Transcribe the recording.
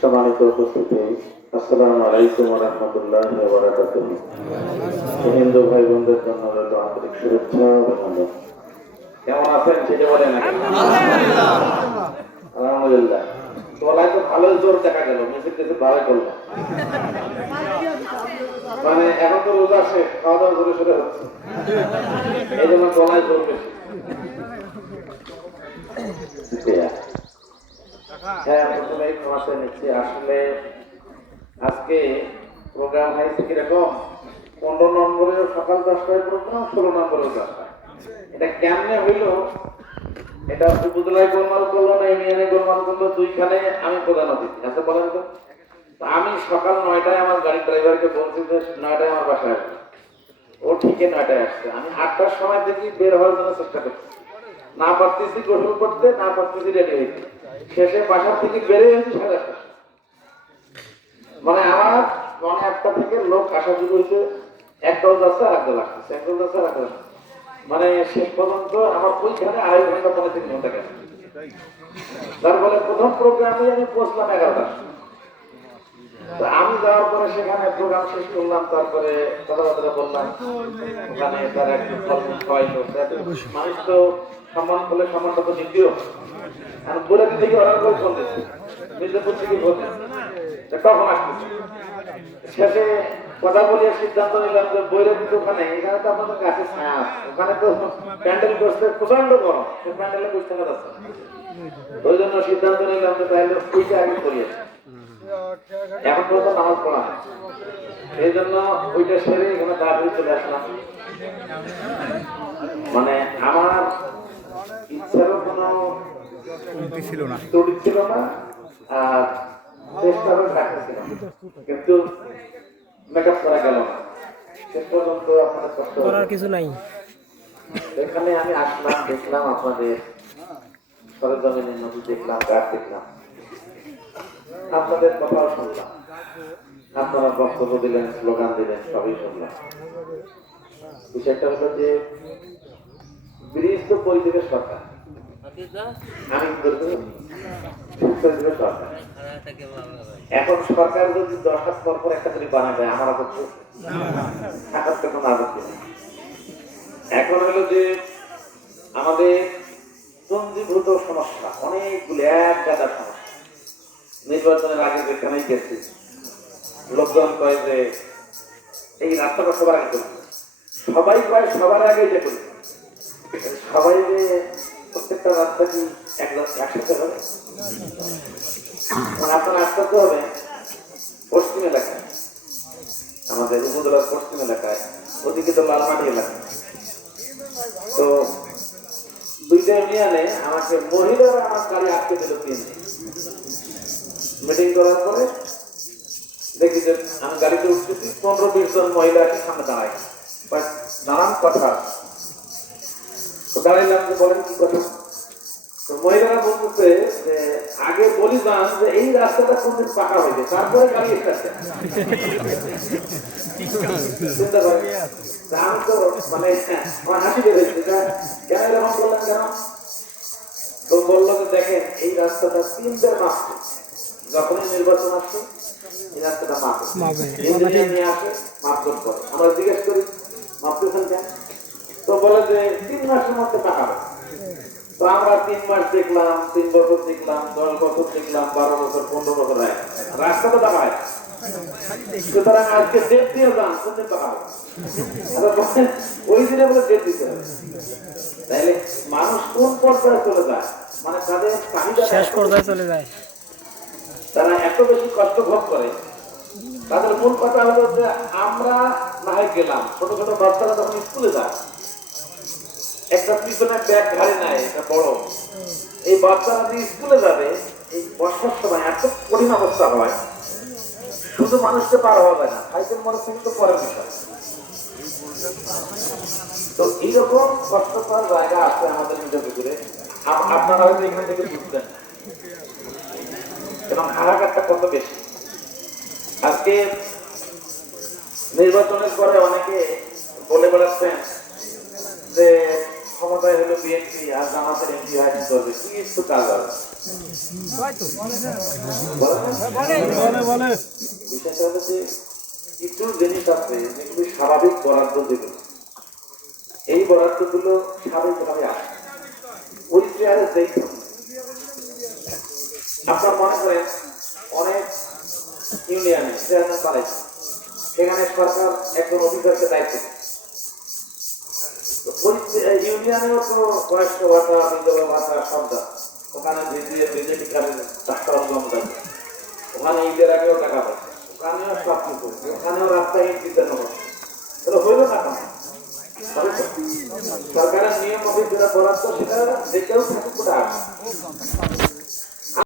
সম্মানিত উপস্থিতি, আসসালামু আলাইকুম ওয়া রাহমাতুল্লাহি ওয়া বারাকাতুহু। হিন্দু ভাই বোনদের জন্য রইল আন্তরিক শুভেচ্ছা ও অভিনন্দন। কেমন আছেন সেটা বলেন। আলহামদুলিল্লাহ। গলায় তো ভালোই জোর দেখা গেল, মিউজিক কিছু ভালোই করলো। মানে এখন তো রোজা শেষ, খাওয়া দাওয়া করে শুরু হচ্ছে, এই জন্য গলায় জোর বেশি। হ্যাঁ, প্রথমেই ক্ষমা চেয়ে নিচ্ছি। আসলে আজকে প্রোগ্রাম হয়েছে কিরকম, 15 নম্বরের সকাল 10টায় প্রোগ্রাম, 16 নম্বরের 10টায়। এটা কেমনে হইল, এটা উপজেলায় গোলমাল করলো না ইউনিয়নে গোলমাল করলো, দুইখানে আমি প্রধান অতিথি। আচ্ছা বলেন তো, আমি সকাল 9টায় আমার গাড়ির ড্রাইভারকে বলছি যে 9টায় আমার বাসায় আসবে। ও ঠিকই 9টায় আসছে। আমি 8টার সময় থেকে বের হওয়ার জন্য চেষ্টা করছি, না পারতেছি গোসল করতে, না পারতেছি রেডি হইতে। শেষে বাসার থেকে বেরিয়ে হয়েছি 8:30। মানে আমার মনে 1টা থেকে লোক আসা শুরু হয়েছে, একটাও যাচ্ছে আর একটা লাগতেছে, একটাও যাচ্ছে আর একটা। মানে শেষ পর্যন্ত আমার ওইখানে 2.5 ঘন্টা 3 ঘন্টা গেছে। তার ফলে প্রথম প্রোগ্রামে আমি পৌঁছলাম 11টা। আমি যাওয়ার পরে সেখানে প্রোগ্রাম শেষ করলাম, তারপরে কথাবার্তা বললাম, ওখানে তারা একটু ফল খাওয়াইলো। মানুষ তো সম্মান করলে সম্মানটা তো নিতেও, আমি বলে দিতে অর্ডার করে ফোন দিচ্ছি, মির্জাপুর থেকে ফোন কখন আসতেছে। শেষে কথা বলিয়ে সিদ্ধান্ত নিলাম যে বৈরবীর ওখানে, এখানে তো আপনাদের গাছে ছায়া আছে, ওখানে তো প্যান্ডেল করতে প্রচন্ড গরম, সে প্যান্ডেলে বসে থাকা যাচ্ছে। ওই জন্য সিদ্ধান্ত নিলাম যে তাহলে ওইটা আগে করিয়েছে। এখন পর্যন্ত নামাজ পড়া হয়, এই জন্য ওইটা সেরে এখানে দাঁড়িয়ে চলে আসলাম। মানে আমার ইচ্ছারও কোনো ছিল না, ত্রুটি ছিল না, আর চেষ্টা করে রাখতেছিলাম, কিন্তু মেকআপ করা গেল না। শেষ পর্যন্ত আপনাদের কষ্ট করার কিছু নাই। এখানে আমি আসলাম, দেখলাম আপনাদের সরজমিনের নদী দেখলাম, গাছ দেখলাম, আপনাদের কথাও শুনলাম, আপনারা বক্তব্য দিলেন, স্লোগান দিলেন, সবই শুনলাম। বিষয়টা হলো যে ব্রিজ তো পরিবেশ সরকার, আমি সরকার। এখন সরকার যদি 10 হাত পর একটা করে বানাবে, আমার আপত্তি থাকার কোনো আপত্তি নেই। এখন হলো যে আমাদের পঞ্জীভূত সমস্যা অনেকগুলো, এক গাদা সমস্যা। নির্বাচনের আগে যেখানেই গেছি, লোকজন কয় যে এই রাস্তাটা সবার আগে করবে, সবাই কয় সবার আগে যে করবে। সবাই যে প্রত্যেকটা রাস্তা কি একসাথে হবে? আপনার আসতে হবে পশ্চিম এলাকায়, আমাদের উপজেলার পশ্চিম এলাকায়, ওদিকে তো লালমাটি এলাকা। তো 2টা ইউনিয়নে আমাকে মহিলারা আমার গাড়ি আটকে দিল 3 দিন। মিটিং করার পরে দেখি যে আমি গাড়িতে উঠতেছি, 15-20 জন মহিলা এসে সামনে দাঁড়ায়, নানান কথা। তো দাঁড়াইলাম যে বলেন কি কথা। তো মহিলারা বলতেছে যে আগে বলি যান যে এই রাস্তাটা কোনদিন পাকা হইবে, তারপরে গাড়ি এসেছে। চিন্তা করেন, আমি তো মানে আমার হাসি বের হয়েছে, কেন এরকম বললেন কেন? তো বললো যে দেখেন এই রাস্তাটা 3বার মাপছে, যখনই নির্বাচন আসছে এই রাস্তাটা মাপে, ইঞ্জিনিয়ার নিয়ে আসে, মাপজোর করে। আমরা জিজ্ঞেস করি মাপতেছেন কেন? তো বলে যে 3 মাসের মধ্যে পাকা হবে। তো আমরা 3 মাস দেখলাম, 3 বছর দেখলাম, 10 বছর দেখলাম, 12 বছর, 15 বছর হয়, রাস্তা তো পাকা হয়। সুতরাং আজকে ডেট দিয়ে যান, কোনদিন পাকা হবে। ওই দিনে বলে ডেট দিতে হবে। তাইলে মানুষ কোন পর্যায়ে চলে যায়, মানে তাদের চাহিদা শেষ পর্যায়ে চলে যায়, তারা এত বেশি কষ্ট ভোগ করে। তাদের মূল কথা হলো যে আমরা না হয় গেলাম, ছোট ছোট বাচ্চারা যখন স্কুলে যায়, একটা পিছনে ব্যাগ ঘাড়ে নেয়, এটা বড়, এই বাচ্চারা যে স্কুলে যাবে, এই বর্ষার সময় এত কঠিন অবস্থা হয়, শুধু মানুষকে পার হওয়া যায় না, সাইকেল মনে কিন্তু পরের বিষয়। তো এইরকম কষ্টকর জায়গা আছে আমাদের মির্জাপুরে, আপনারা হয়তো এখান থেকে বুঝতেন এবং হারাঘাটটা কত বেশি। আজকে নির্বাচনের পরে অনেকে বলে বেড়াচ্ছেন যে ক্ষমতায় হলো বিএনপি আর জামাতের এমপি হয় কি করবে, কি একটু কাজ হবে বিশেষ হলো যে কিছু জিনিস আছে যেগুলি স্বাভাবিক বরাদ্দ যেগুলো, এই বরাদ্দগুলো স্বাভাবিকভাবে আসে ওই চেয়ারে যেই আপনার মনে করেন অনেক ইউনিয়নে চেয়ারম্যান বানাইছে, সেখানে সরকার একজন অফিসারকে দায়িত্ব ইউনিয়নেও তো বয়স্ক ভাতা, বিধবা ভাতা সব দেয়, ওখানে বিজেপি ওখানে ঈদের আগেও টাকা পায়, ওখানেও সব কিছু, ওখানেও রাস্তায় দিতে হবে, তাহলে হইল না কেন? সরকারের নিয়ম হবে যেটা বরাদ্দ সেটা যেটাও থাকে ওটা